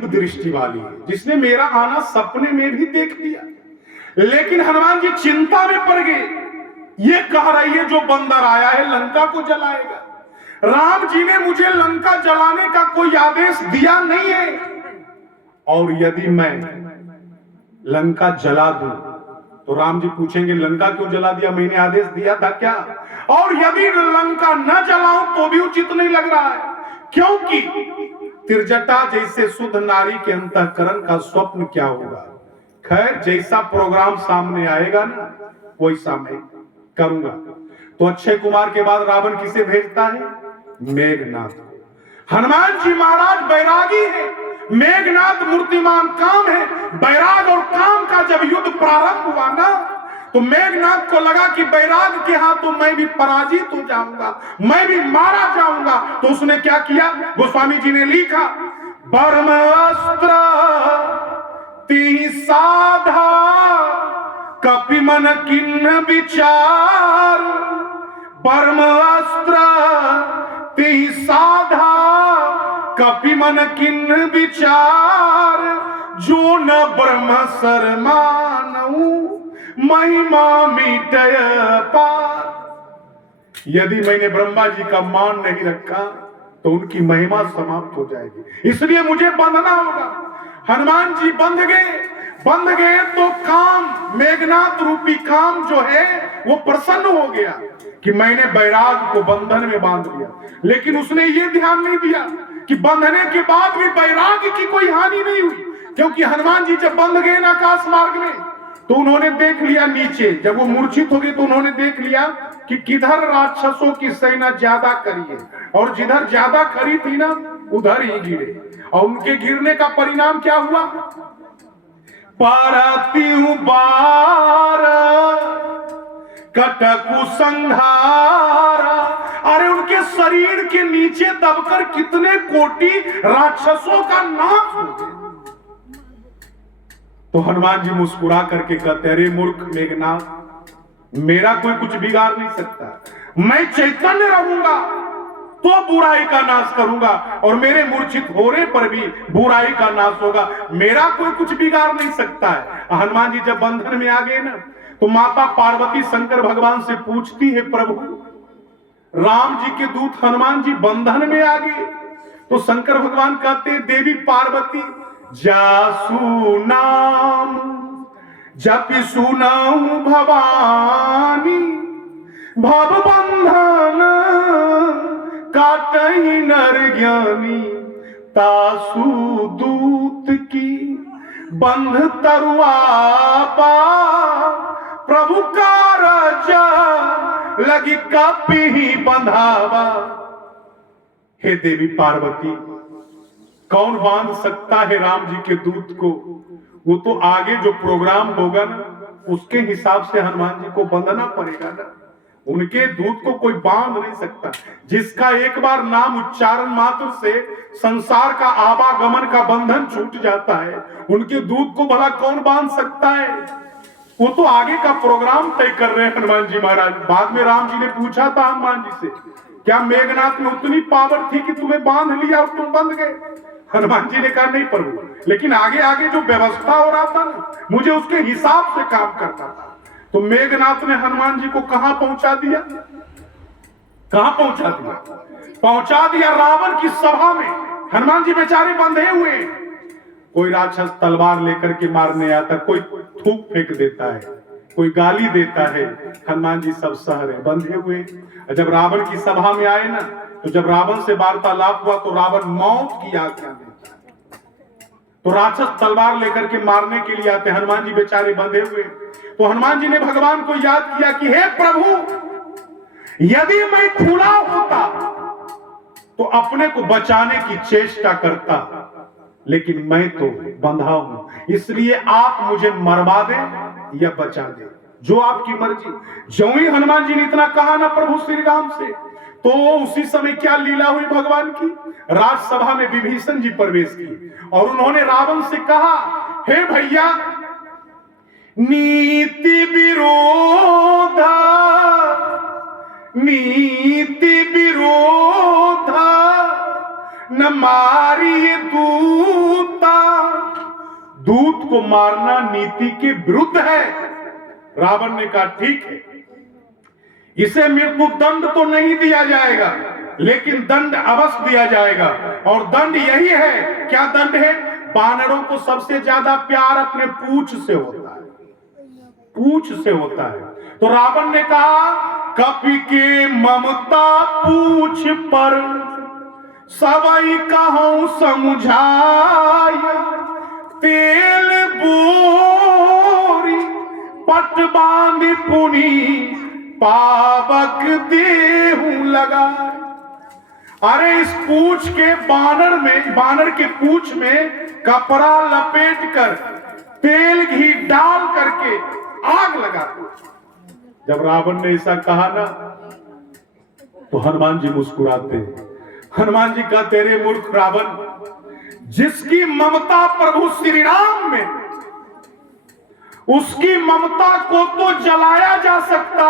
दिव्य दृष्टि वाली है, जिसने मेरा आना सपने में भी देख लिया। लेकिन हनुमान जी चिंता में पड़ गए। ये कह रही है जो बंदर आया है लंका को जलाएगा। राम जी ने मुझे लंका जलाने का कोई आदेश दिया नहीं है, और यदि मैं लंका जला दूं तो राम जी पूछेंगे लंका क्यों जला दिया, मैंने आदेश दिया था क्या? और यदि लंका न जलाऊं तो भी उचित नहीं लग रहा है, क्योंकि तिरजटा जैसे शुद्ध नारी के अंतःकरण का स्वप्न क्या होगा। खैर, जैसा प्रोग्राम सामने आएगा ना वैसा मैं करूंगा। तो अक्षय कुमार के बाद रावण किसे भेजता है? मेघनाथ। हनुमान जी महाराज बैरागी है, मेघनाथ मूर्तिमान काम है। बैराग और काम का जब युद्ध प्रारंभ हुआ ना, तो मेघनाथ को लगा कि बैराग के हाथों मैं भी पराजित हो जाऊंगा, मैं भी मारा जाऊंगा। तो उसने क्या किया? गोस्वामी जी ने लिखा, ब्रह्मास्त्र ती साधा कपिमन किन्न विचार, ब्रह्मास्त्र ती साधा कपिमन किन्न विचार, जो न ब्रह्म सर मानऊ महिमा मिटय पार। यदि मैंने ब्रह्मा जी का मान नहीं रखा तो उनकी महिमा समाप्त हो जाएगी, इसलिए मुझे बंधना होगा। हनुमान जी बंध गए तो काम, मेघनाथ रूपी काम जो है वो प्रसन्न हो गया कि मैंने बैराग को बंधन में बांध लिया। लेकिन उसने ये ध्यान नहीं दिया कि बंधने के बाद भी बैराग की कोई हानि नहीं हुई, क्योंकि हनुमान जी जब बंध गए ना आकाश मार्ग में तो उन्होंने देख लिया नीचे, जब वो मूर्छित हो गए तो उन्होंने देख लिया कि किधर राक्षसों की सेना ज्यादा खड़ी है, और जिधर ज्यादा खड़ी थी ना उधर ही गिरे। और उनके गिरने का परिणाम क्या हुआ? पारत्यु बार कटकु संहारा। अरे उनके शरीर के नीचे दबकर कितने कोटि राक्षसों का नाश हो गया। तो हनुमान जी मुस्कुरा करके कहते, अरे मूर्ख मेघनाथ, मेरा कोई कुछ बिगाड़ नहीं सकता। मैं चैतन्य रहूंगा तो बुराई का नाश करूंगा, और मेरे मूर्छित होने पर भी बुराई का नाश होगा। मेरा कोई कुछ बिगाड़ नहीं सकता है। हनुमान जी जब बंधन में आ गए ना, तो माता पार्वती शंकर भगवान से पूछती है, प्रभु राम जी के दूत हनुमान जी बंधन में आ गए। तो शंकर भगवान कहते, देवी पार्वती जासु नाम जपि सुनाऊ भवानी, भव बंधन काटहि नर ज्ञानी, तासु दूत की बंध तरुआ पा, प्रभु का राजा लगी कपि ही बंधावा। हे देवी पार्वती, कौन बांध सकता है राम जी के दूत को? वो तो आगे जो प्रोग्राम होगा ना उसके हिसाब से हनुमान जी को बंधना पड़ेगा ना। उनके दूत को कोई बांध नहीं सकता। जिसका एक बार नाम उच्चारण मात्र से संसार का आवागमन का बंधन छूट जाता है, उनके दूत को भला कौन बांध सकता है? वो तो आगे का प्रोग्राम तय कर रहे हैं हनुमान जी महाराज। बाद में राम जी ने पूछा था हनुमान जी से, क्या मेघनाथ में उतनी पावर थी कि तुम्हें बांध लिया और तुम बंध गए? हनुमान जी ने कहा, नहीं प्रभु, लेकिन आगे आगे जो व्यवस्था हो रहा था ना, मुझे उसके हिसाब से काम करना था। तो मेघनाथ ने हनुमान जी को कहां पहुंचा दिया? कहां पहुंचा दिया? पहुंचा दिया रावण की सभा में। हनुमान जी बेचारे बंधे हुए। कोई राक्षस तलवार लेकर के मारने आता, कोई थूक फेंक देता है, कोई गाली देता है। हनुमान जी सब सह रहे, बंधे हुए। जब रावण की सभा में आए ना, तो जब रावण से वार्तालाप हुआ तो रावण मौत की आज्ञा देता। तो राक्षस तलवार लेकर के मारने के लिए आते, हनुमान जी बेचारे बंधे हुए। तो हनुमान जी ने भगवान को याद किया कि हे प्रभु, यदि मैं खुला होता तो अपने को बचाने की चेष्टा करता, लेकिन मैं तो बंधा हूं, इसलिए आप मुझे मरवा दें या बचा दें, जो आपकी मर्जी। जो ही हनुमान जी ने इतना कहा ना प्रभु श्री राम से, तो उसी समय क्या लीला हुई भगवान की। राजसभा में विभीषण जी प्रवेश की और उन्होंने रावण से कहा, हे भैया, नीति विरोध, नीति विरोध न मारी दूता, को मारना नीति के विरुद्ध है। रावण ने कहा ठीक है, इसे मृत्यु दंड तो नहीं दिया जाएगा, लेकिन दंड अवश्य दिया जाएगा। और दंड यही है, क्या दंड है? बानरों को सबसे ज्यादा प्यार अपने पूंछ से होता है, पूंछ से होता है। तो रावण ने कहा कपि के ममता पूछ पर सबई कहूं समझाय, तेल बोरी पट बांध पुनी पावक देहूं लगा। अरे इस पूंछ के बानर के पूंछ में कपड़ा लपेट कर तेल घी डाल करके आग लगा दो। जब रावण ने ऐसा कहा ना, तो हनुमान जी मुस्कुराते हैं। हनुमान जी का तेरे मूर्ख रावण, जिसकी ममता प्रभु श्री राम में, उसकी ममता को तो जलाया जा सकता